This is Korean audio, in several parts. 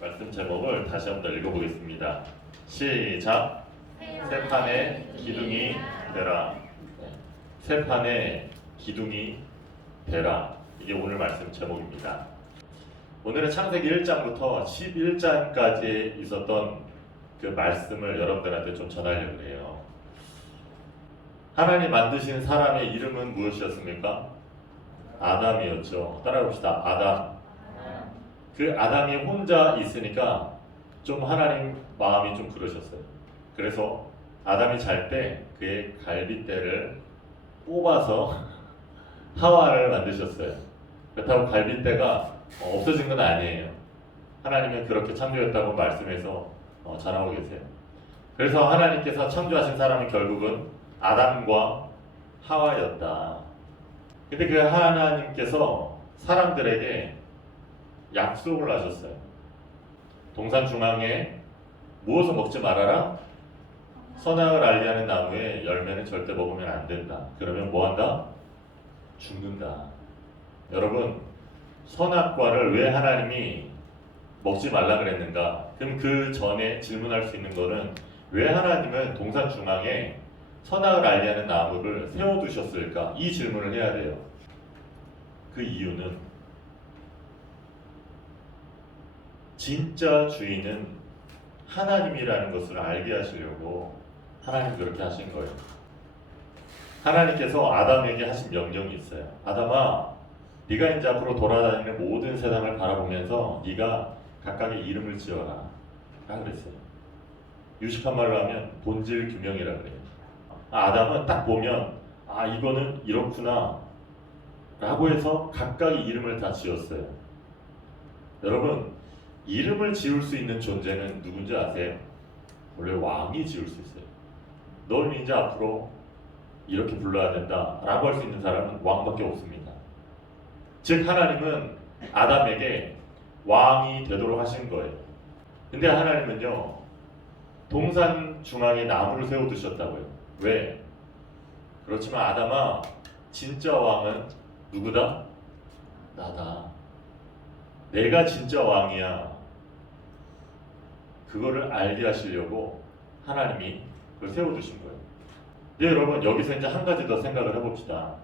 말씀 제목을 다시 한번 읽어보겠습니다. 시작. 세 판의 기둥이 되라. 세 판의 기둥이 되라. 이게 오늘 말씀 제목입니다. 오늘은 창세기 1장부터 11장까지 있었던 그 말씀을 여러분들한테 좀 전하려고 해요. 하나님 만드신 사람의 이름은 무엇이었습니까? 아담이었죠. 따라해봅시다. 아담. 그 아담이 혼자 있으니까 좀 하나님 마음이 좀 그러셨어요. 그래서 아담이 잘 때 그의 갈빗대를 뽑아서 하와를 만드셨어요. 그렇다고 갈빗대가 어, 없어진 건 아니에요. 하나님은 그렇게 창조했다고 말씀해서 어, 전하고 계세요. 그래서 하나님께서 창조하신 사람은 결국은 아담과 하와였다. 근데 그 하나님께서 사람들에게 약속을 하셨어요. 동산 중앙에 무엇을 먹지 말아라? 선악을 알게 하는 나무의 열매는 절대 먹으면 안 된다. 그러면 뭐 한다? 죽는다. 여러분, 선악과를 왜 하나님이 먹지 말라 그랬는가? 그럼 그 전에 질문할 수 있는 거는 왜 하나님은 동산 중앙에 선악을 알게 하는 나무를 세워두셨을까? 이 질문을 해야 돼요. 그 이유는 진짜 주인은 하나님이라는 것을 알게 하시려고 하나님 그렇게 하신 거예요. 하나님께서 아담에게 하신 명령이 있어요. 아담아, 네가 이제 앞으로 돌아다니는 모든 세상을 바라보면서 네가 각각의 이름을 지어라. 라 그랬어요. 유식한 말로 하면 본질 규명이라 그래요. 아, 아담은 딱 보면 아 이거는 이렇구나 라고 해서 각각의 이름을 다 지었어요. 여러분 이름을 지을 수 있는 존재는 누군지 아세요? 원래 왕이 지을 수 있어요. 널 이제 앞으로 이렇게 불러야 된다 라고 할 수 있는 사람은 왕밖에 없습니다. 즉 하나님은 아담에게 왕이 되도록 하신 거예요. 근데 하나님은요 동산 중앙에 나무를 세워 두셨다고요. 왜? 그렇지만 아담아 진짜 왕은 누구다? 나다. 내가 진짜 왕이야. 그거를 알게 하시려고 하나님이 그걸 세워두신 거예요. 네, 여러분 여기서 이제 한 가지 더 생각을 해봅시다.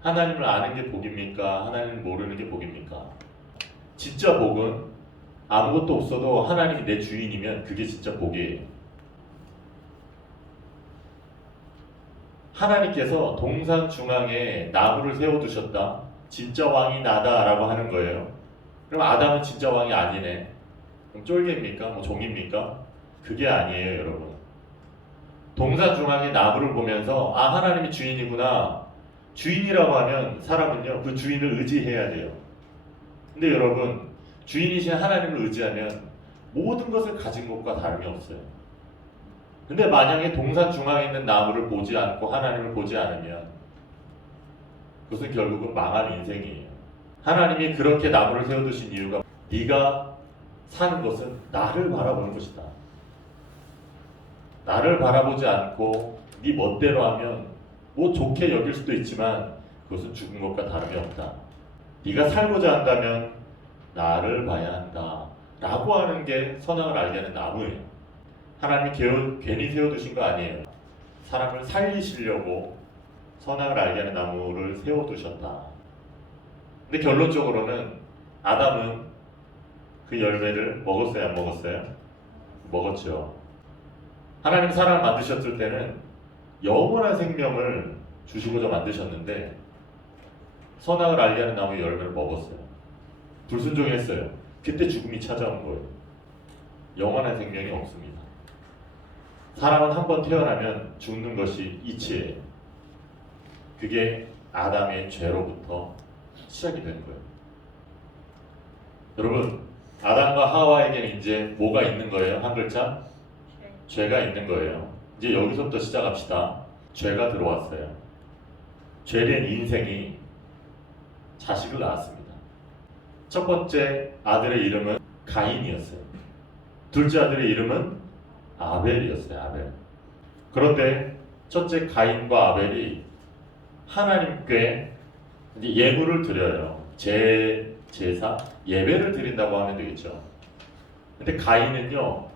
하나님을 아는 게 복입니까? 하나님을 모르는 게 복입니까? 진짜 복은 아무것도 없어도 하나님이 내 주인이면 그게 진짜 복이에요. 하나님께서 동산 중앙에 나무를 세워두셨다. 진짜 왕이 나다라고 하는 거예요. 그럼 아담은 진짜 왕이 아니네. 그럼 쫄개입니까? 뭐 종입니까? 그게 아니에요, 여러분. 동산 중앙에 나무를 보면서 아 하나님이 주인이구나. 주인이라고 하면 사람은요 그 주인을 의지해야 돼요. 근데 여러분 주인이신 하나님을 의지하면 모든 것을 가진 것과 다름이 없어요. 근데 만약에 동산 중앙에 있는 나무를 보지 않고 하나님을 보지 않으면 그것은 결국은 망한 인생이에요. 하나님이 그렇게 나무를 세워두신 이유가 네가 사는 것은 나를 바라보는 것이다. 나를 바라보지 않고 네 멋대로 하면 뭐 좋게 여길 수도 있지만 그것은 죽은 것과 다름이 없다. 네가 살고자 한다면 나를 봐야 한다. 라고 하는 게 선악을 알게 하는 나무예요. 하나님이 개어- 괜히 세워두신 거 아니에요. 사람을 살리시려고 선악을 알게 하는 나무를 세워두셨다. 근데 결론적으로는 아담은 그 열매를 먹었어요, 안 먹었어요? 먹었죠. 하나님 사람을 만드셨을 때는 영원한 생명을 주시고자 만드셨는데 선악을 알게 하는 나무의 열매를 먹었어요. 불순종했어요. 그때 죽음이 찾아온 거예요. 영원한 생명이 없습니다. 사람은 한 번 태어나면 죽는 것이 이치예요. 그게 아담의 죄로부터 시작이 되는 거예요. 여러분, 아담과 하와에게는 이제 뭐가 있는 거예요? 한 글자? 죄가 있는 거예요. 이제 여기서부터 시작합시다. 죄가 들어왔어요. 죄된 인생이 자식을 낳았습니다. 첫 번째 아들의 이름은 가인이었어요. 둘째 아들의 이름은 아벨이었어요. 아벨. 그런데 첫째 가인과 아벨이 하나님께 예물을 드려요. 제 제사 예배를 드린다고 하면 되겠죠. 근데 가인은요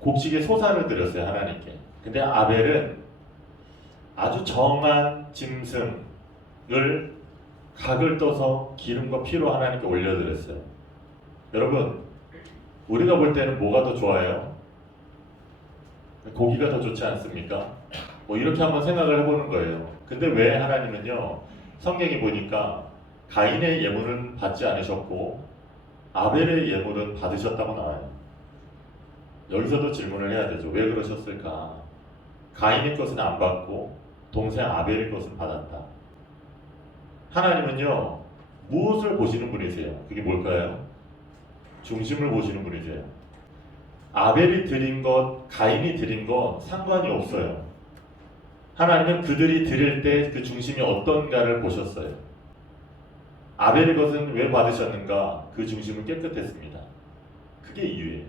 곡식의 소사를 드렸어요 하나님께. 근데 아벨은 아주 정한 짐승 을 각을 떠서 기름과 피로 하나님께 올려드렸어요. 여러분, 우리가 볼 때는 뭐가 더 좋아요? 고기가 더 좋지 않습니까? 뭐 이렇게 한번 생각을 해보는 거예요. 근데 왜 하나님은요, 성경에 보니까 가인의 예물은 받지 않으셨고, 아벨의 예물은 받으셨다고 나와요. 여기서도 질문을 해야 되죠. 왜 그러셨을까? 가인의 것은 안 받고, 동생 아벨의 것은 받았다. 하나님은요, 무엇을 보시는 분이세요? 그게 뭘까요? 중심을 보시는 분이세요. 아벨이 드린 것, 가인이 드린 것 상관이 없어요. 하나님은 그들이 드릴 때 그 중심이 어떤가를 보셨어요. 아벨의 것은 왜 받으셨는가? 그 중심은 깨끗했습니다. 그게 이유예요.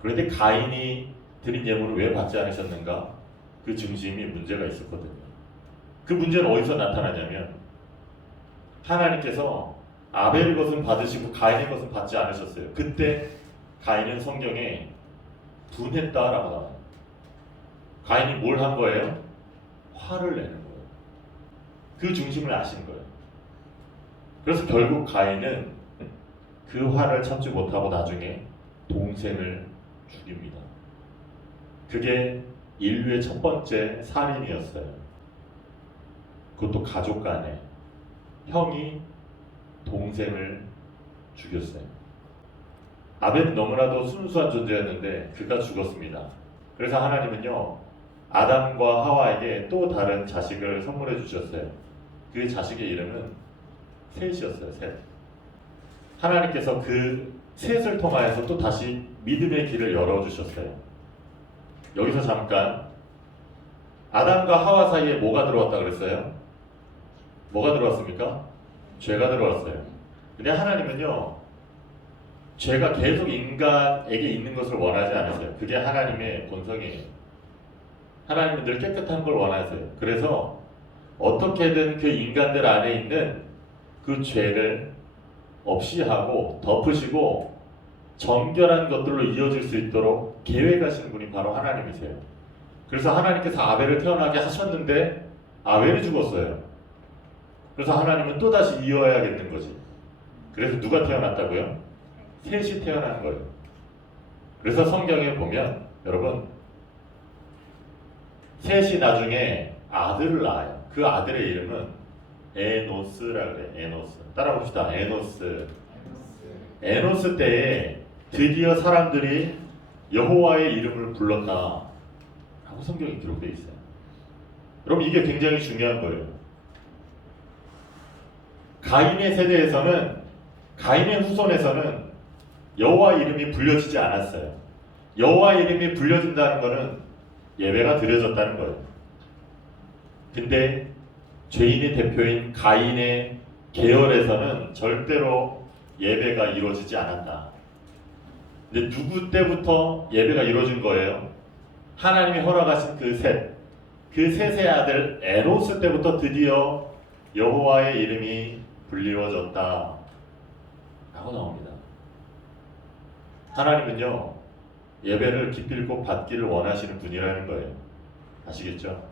그런데 가인이 드린 예물을 왜 받지 않으셨는가? 그 중심이 문제가 있었거든요. 그 문제는 어디서 나타나냐면 하나님께서 아벨의 것은 받으시고 가인의 것은 받지 않으셨어요. 그때 가인은 성경에 분했다라고 나와요. 가인이 뭘 한 거예요? 화를 내는 거예요. 그 중심을 아신 거예요. 그래서 결국 가인은 그 화를 참지 못하고 나중에 동생을 죽입니다. 그게 인류의 첫 번째 살인이었어요. 그것도 가족 간에 형이 동생을 죽였어요. 아벨은 너무나도 순수한 존재였는데 그가 죽었습니다. 그래서 하나님은요 아담과 하와에게 또 다른 자식을 선물해 주셨어요. 그 자식의 이름은 셋이었어요. 셋. 하나님께서 그 셋을 통하여서 또 다시 믿음의 길을 열어 주셨어요. 여기서 잠깐 아담과 하와 사이에 뭐가 들어왔다 그랬어요? 뭐가 들어왔습니까? 죄가 들어왔어요. 근데 하나님은요, 죄가 계속 인간에게 있는 것을 원하지 않으세요. 그게 하나님의 본성이에요. 하나님은 늘 깨끗한 걸 원하세요. 그래서 어떻게든 그 인간들 안에 있는 그 죄를 없이 하고 덮으시고 정결한 것들로 이어질 수 있도록 계획하시는 분이 바로 하나님이세요. 그래서 하나님께서 아벨을 태어나게 하셨는데 아벨이 죽었어요. 그래서 하나님은 또 다시 이어야겠는 거지. 그래서 누가 태어났다고요? 셋이 태어난 거예요. 그래서 성경에 보면 여러분 셋이 나중에 아들을 낳아요. 그 아들의 이름은 에노스라 그래. 에노스. 따라봅시다. 에노스. 에노스 때에 드디어 사람들이 여호와의 이름을 불렀다. 라고 성경에 기록되어 있어요. 여러분 이게 굉장히 중요한 거예요. 가인의 세대에서는 가인의 후손에서는 여호와 이름이 불려지지 않았어요. 여호와 이름이 불려진다는 것은 예배가 드려졌다는 거예요. 근데 죄인의 대표인 가인의 계열에서는 절대로 예배가 이루어지지 않았다. 근데 누구 때부터 예배가 이루어진 거예요? 하나님이 허락하신 그 셋, 그 셋의 아들 에노스 때부터 드디어 여호와의 이름이 불리워졌다. 라고 나옵니다. 하나님은요, 예배를 기필코 받기를 원하시는 분이라는 거예요. 아시겠죠?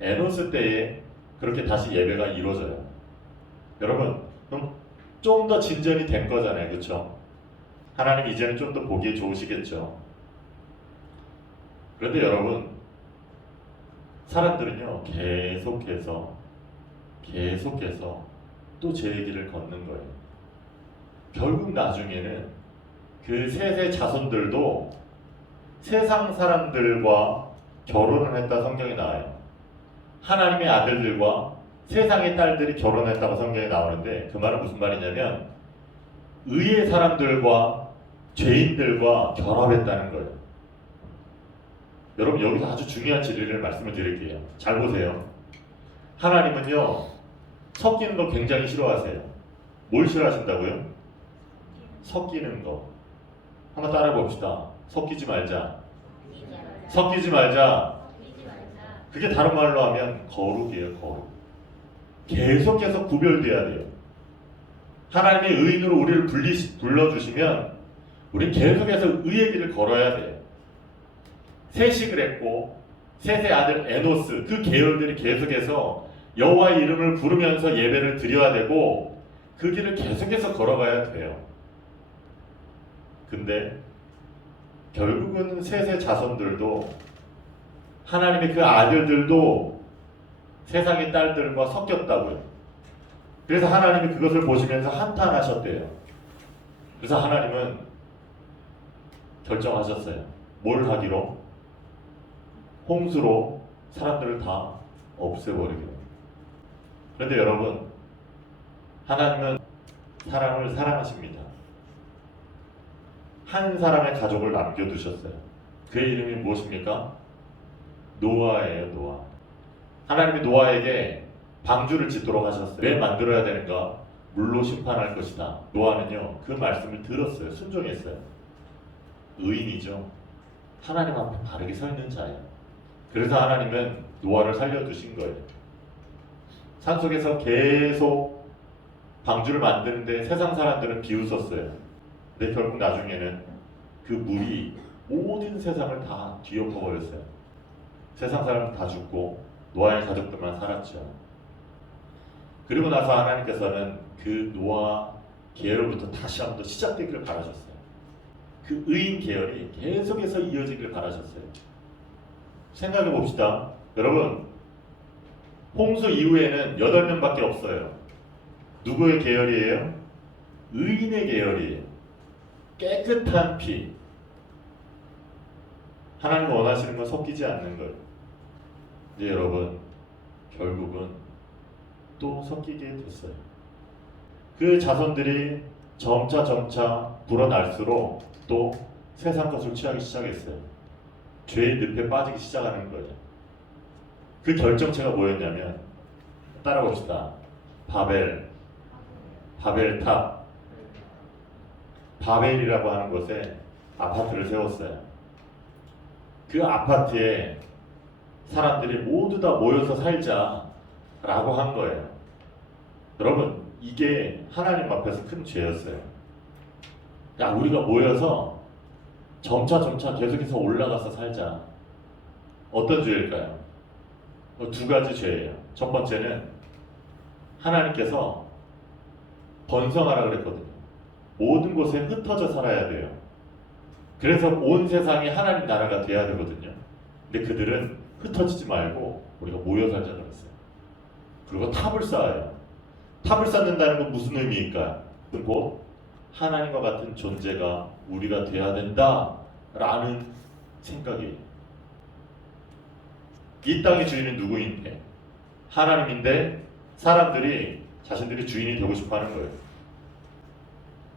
에노스 때에 그렇게 다시 예배가 이루어져요. 여러분, 좀더 진전이 된 거잖아요. 그렇죠? 하나님 이제는 좀 더 보기에 좋으시겠죠. 그런데 여러분, 사람들은요, 계속해서, 계속해서 또 제 얘기를 걷는 거예요. 결국 나중에는 그 셋의 자손들도 세상 사람들과 결혼을 했다 성경에 나와요. 하나님의 아들들과 세상의 딸들이 결혼했다고 성경에 나오는데 그 말은 무슨 말이냐면 의의 사람들과 죄인들과 결합했다는 거예요. 여러분 여기서 아주 중요한 진리를 말씀을 드릴게요. 잘 보세요. 하나님은요 섞이는 걸 굉장히 싫어하세요. 뭘 싫어하신다고요? 섞이는 거. 한번 따라해 봅시다. 섞이지 말자. 섞이지 말자. 그게 다른 말로 하면 거룩이에요, 거룩. 계속해서 구별돼야 돼요. 하나님의 의인으로 우리를 불리, 불러주시면 우리 계속해서 의의 길을 걸어야 돼요. 셋이 그랬고 셋의 아들 에노스 그 계열들이 계속해서 여호와의 이름을 부르면서 예배를 드려야 되고 그 길을 계속해서 걸어가야 돼요. 근데 결국은 셋의 자손들도 하나님의 그 아들들도 세상의 딸들과 섞였다고요. 그래서 하나님이 그것을 보시면서 한탄하셨대요. 그래서 하나님은 결정하셨어요. 뭘 하기로? 홍수로 사람들을 다 없애버리기로. 그런데 여러분, 하나님은 사람을 사랑하십니다. 한 사람의 가족을 남겨두셨어요. 그의 이름이 무엇입니까? 노아예요, 노아. 하나님이 노아에게 방주를 짓도록 하셨어요. 왜 만들어야 되는가? 물로 심판할 것이다. 노아는요, 그 말씀을 들었어요. 순종했어요. 의인이죠. 하나님 앞에 바르게 서 있는 자예요. 그래서 하나님은 노아를 살려두신 거예요. 산속에서 계속 방주를 만드는데 세상 사람들은 비웃었어요. 근데 결국 나중에는 그 물이 모든 세상을 다 뒤엎어 버렸어요. 세상 사람은 다 죽고 노아의 가족들만 살았죠. 그리고 나서 하나님께서는 그 노아 계열부터 다시 한번 더 시작되기를 바라셨어요. 그 의인 계열이 계속해서 이어지기를 바라셨어요. 생각해 봅시다. 여러분, 홍수 이후에는 8명밖에 없어요. 누구의 계열이에요? 의인의 계열이에요. 깨끗한 피. 하나님 원하시는 건 섞이지 않는 거예요. 근데 여러분, 결국은 또 섞이게 됐어요. 그 자손들이 점차 점차 불어날수록 또 세상 것을 취하기 시작했어요. 죄의 늪에 빠지기 시작하는 거죠. 그 결정체가 뭐였냐면 따라봅시다. 바벨, 바벨탑, 바벨이라고 하는 곳에 아파트를 세웠어요. 그 아파트에 사람들이 모두 다 모여서 살자라고 한 거예요. 여러분, 이게 하나님 앞에서 큰 죄였어요. 야, 우리가 모여서 점차 점차 계속해서 올라가서 살자. 어떤 죄일까요? 어, 두 가지 죄예요. 첫 번째는 하나님께서 번성하라 그랬거든요. 모든 곳에 흩어져 살아야 돼요. 그래서 온 세상이 하나님 나라가 돼야 되거든요. 근데 그들은 흩어지지 말고 우리가 모여 살자 그랬어요. 그리고 탑을 쌓아요. 탑을 쌓는다는 건 무슨 의미일까? 곧 하나님과 같은 존재가 우리가 돼야 된다라는 생각이에요. 이 땅의 주인은 누구인데? 하나님인데 사람들이 자신들이 주인이 되고 싶어 하는 거예요.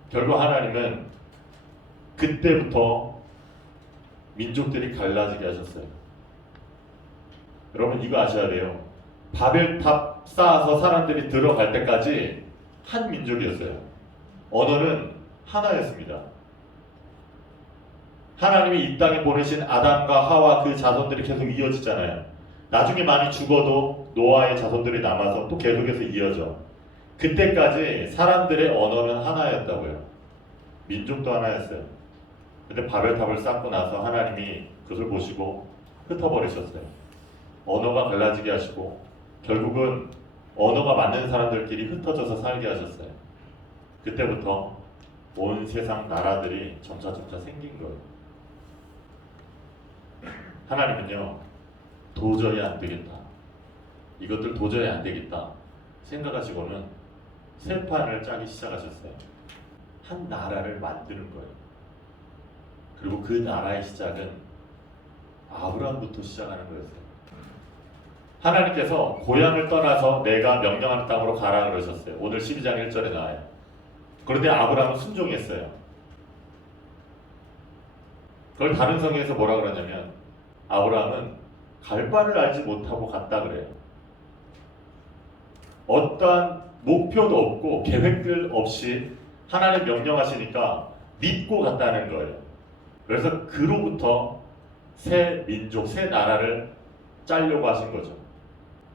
결국 하나님은 그때부터 민족들이 갈라지게 하셨어요. 여러분 이거 아셔야 돼요. 바벨탑 쌓아서 사람들이 들어갈 때까지 한 민족이었어요. 언어는 하나였습니다. 하나님이 이 땅에 보내신 아담과 하와 그 자손들이 계속 이어지잖아요. 나중에 많이 죽어도 노아의 자손들이 남아서 또 계속해서 이어져. 그때까지 사람들의 언어는 하나였다고요. 민족도 하나였어요. 근데 바벨탑을 쌓고 나서 하나님이 그것을 보시고 흩어버리셨어요. 언어가 갈라지게 하시고 결국은 언어가 맞는 사람들끼리 흩어져서 살게 하셨어요. 그때부터 온 세상 나라들이 점차 점차 생긴 거예요. 하나님은요 도저히 안 되겠다. 이것들 도저히 안 되겠다 생각하시고는 새 판을 짜기 시작하셨어요. 한 나라를 만드는 거예요. 그리고 그 나라의 시작은 아브라함부터 시작하는 거였어요. 하나님께서 고향을 떠나서 내가 명령하는 땅으로 가라 그러셨어요. 오늘 12장 1절에 나와요. 그런데 아브라함은 순종했어요. 그걸 다른 성에서 뭐라 그러냐면 아브라함은 갈 바를 알지 못하고 갔다 그래요. 어떠한 목표도 없고 계획들 없이 하나님 명령하시니까 믿고 갔다는 거예요. 그래서 그로부터 새 민족, 새 나라를 짜려고 하신 거죠.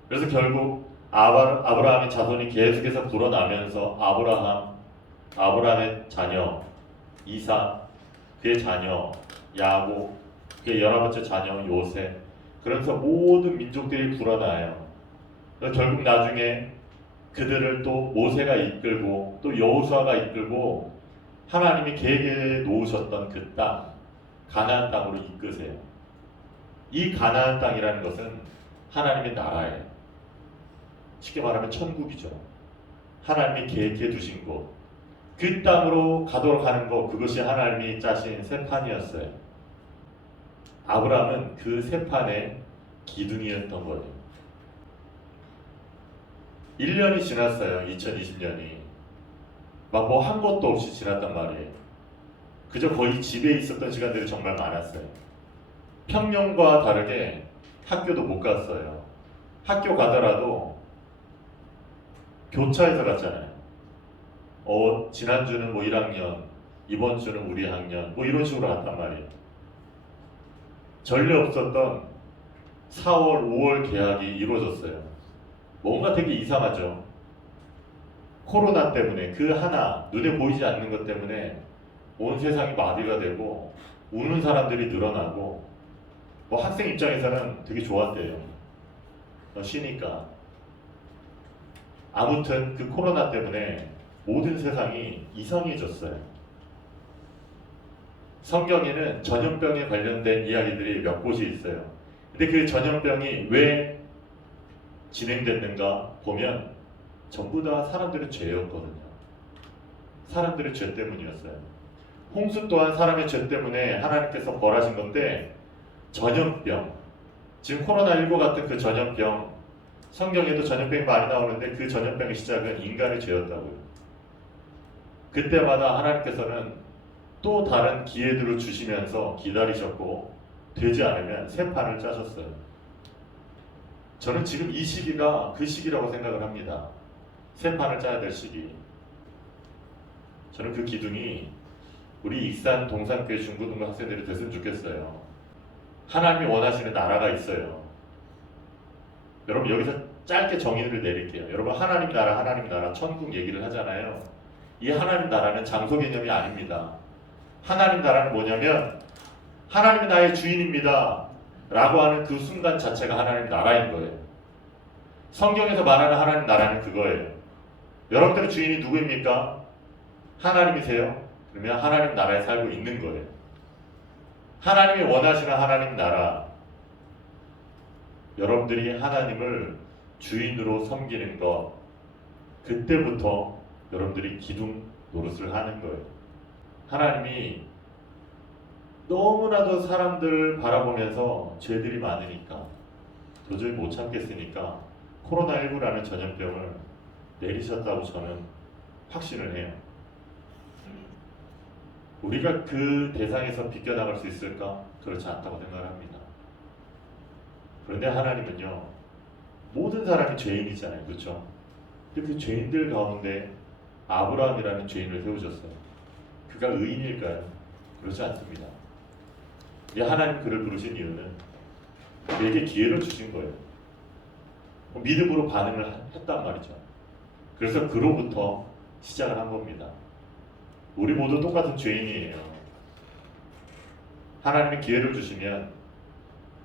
그래서 결국 아브라함의 자손이 계속해서 불어나면서 아브라함, 아브라함의 자녀 이삭, 그의 자녀 야곱, 그의 열한 번째 자녀 요셉. 그러면서 모든 민족들이 불어나요. 그래서 결국 나중에 그들을 또 모세가 이끌고 또 여호수아가 이끌고 하나님이 계획에 놓으셨던 그 땅, 가나안 땅으로 이끄세요. 이 가나안 땅이라는 것은 하나님의 나라예요. 쉽게 말하면 천국이죠. 하나님이 계획해 두신 곳. 그 땅으로 가도록 하는 것, 그것이 하나님이 짜신 새 판이었어요. 아브라함은 그새 판의 기둥이었던 거예요. 1년이 지났어요. 2020년이. 막 뭐 한 것도 없이 지났단 말이에요. 그저 거의 집에 있었던 시간들이 정말 많았어요. 평년과 다르게 학교도 못 갔어요. 학교 가더라도 교차해서 갔잖아요. 어, 지난주는 뭐 1학년, 이번 주는 우리 학년, 뭐 이런 식으로 갔단 말이에요. 전례 없었던 4월, 5월 계약이 이루어졌어요. 뭔가 되게 이상하죠. 코로나 때문에 그 하나, 눈에 보이지 않는 것 때문에 온 세상이 마비가 되고 우는 사람들이 늘어나고 뭐 학생 입장에서는 되게 좋았대요. 어, 쉬니까. 아무튼 그 코로나 때문에 모든 세상이 이상해졌어요. 성경에는 전염병에 관련된 이야기들이 몇 곳이 있어요. 근데 그 전염병이 왜 진행됐는가 보면 전부 다 사람들의 죄였거든요. 사람들의 죄 때문이었어요. 홍수 또한 사람의 죄 때문에 하나님께서 벌하신 건데 전염병, 지금 코로나19 같은 그 전염병, 성경에도 전염병이 많이 나오는데 그 전염병의 시작은 인간의 죄였다고요. 그때마다 하나님께서는 또 다른 기회들을 주시면서 기다리셨고 되지 않으면 새 판을 짜셨어요. 저는 지금 이 시기가 그 시기라고 생각을 합니다. 새 판을 짜야 될 시기. 저는 그 기둥이 우리 익산 동산교회 중고등부 학생들이 됐으면 좋겠어요. 하나님이 원하시는 나라가 있어요. 여러분 여기서 짧게 정의를 내릴게요. 여러분 하나님 나라, 하나님 나라, 천국 얘기를 하잖아요. 이 하나님 나라는 장소 개념이 아닙니다. 하나님 나라는 뭐냐면 하나님이 나의 주인입니다. 라고 하는 그 순간 자체가 하나님 나라인 거예요. 성경에서 말하는 하나님 나라는 그거예요. 여러분들의 주인이 누구입니까? 하나님이세요? 그러면 하나님 나라에 살고 있는 거예요. 하나님이 원하시는 하나님 나라. 여러분들이 하나님을 주인으로 섬기는 것. 그때부터 여러분들이 기둥 노릇을 하는 거예요. 하나님이 너무나도 사람들 바라보면서 죄들이 많으니까 도저히 못 참겠으니까 코로나19라는 전염병을 내리셨다고 저는 확신을 해요. 우리가 그 대상에서 비껴나갈 수 있을까? 그렇지 않다고 생각을 합니다. 그런데 하나님은요, 모든 사람이 죄인이잖아요. 그렇죠? 근데 그 죄인들 가운데 아브라함이라는 죄인을 세우셨어요. 그가 의인일까요? 그렇지 않습니다. 이 하나님 그를 부르신 이유는 그에게 기회를 주신 거예요. 믿음으로 반응을 했단 말이죠. 그래서 그로부터 시작을 한 겁니다. 우리 모두 똑같은 죄인이에요. 하나님이 기회를 주시면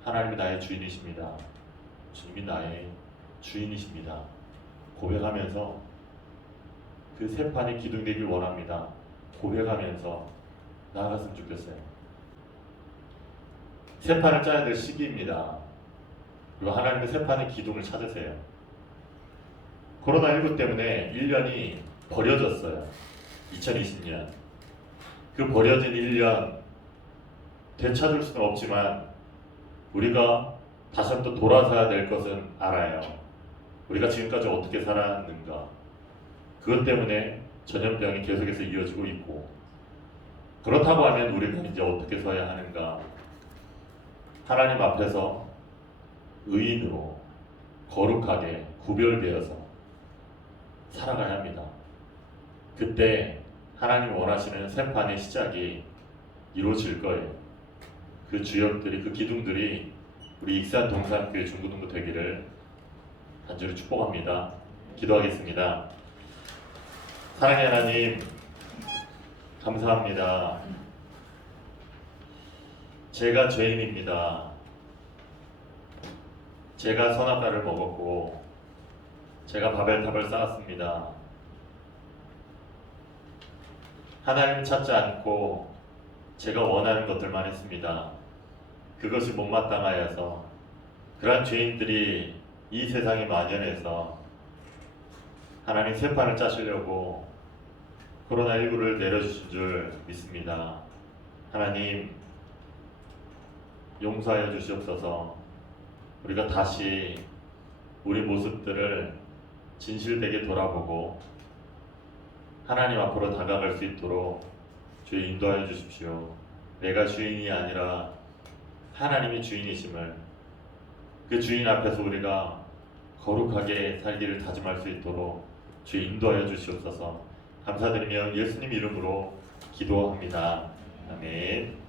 하나님이 나의 주인이십니다. 주님이 나의 주인이십니다. 고백하면서 그새 판이 기둥되길 원합니다. 고백하면서 나아갔으면 좋겠어요. 새 판을 짜야 될 시기입니다. 그리고 하나님의 새 판의 기둥을 찾으세요. 코로나19 때문에 1년이 버려졌어요. 2020년. 그 버려진 1년 되찾을 수는 없지만 우리가 다시 한번 돌아서야 될 것은 알아요. 우리가 지금까지 어떻게 살았는가. 그것 때문에 전염병이 계속해서 이어지고 있고 그렇다고 하면 우리가 이제 어떻게 서야 하는가. 하나님 앞에서 의인으로 거룩하게 구별되어서 살아가야 합니다. 그때 하나님 원하시는 샘판의 시작이 이루어질 거예요. 그 주역들이 그 기둥들이 우리 익산 동산교회 중고등부 되기를 간절히 축복합니다. 기도하겠습니다. 사랑의 하나님 감사합니다. 제가 죄인입니다. 제가 선악과를 먹었고 제가 바벨탑을 쌓았습니다. 하나님 찾지 않고 제가 원하는 것들만 했습니다. 그것이 못마땅하여서 그러한 죄인들이 이 세상에 만연해서 하나님 세판을 짜시려고 코로나19를 내려주신 줄 믿습니다. 하나님 용서하여 주시옵소서 우리가 다시 우리 모습들을 진실되게 돌아보고 하나님 앞으로 다가갈 수 있도록 주여 인도하여 주십시오. 내가 주인이 아니라 하나님이 주인이심을 그 주인 앞에서 우리가 거룩하게 살기를 다짐할 수 있도록 주여 인도하여 주시옵소서 감사드리며 예수님 이름으로 기도합니다. 아멘.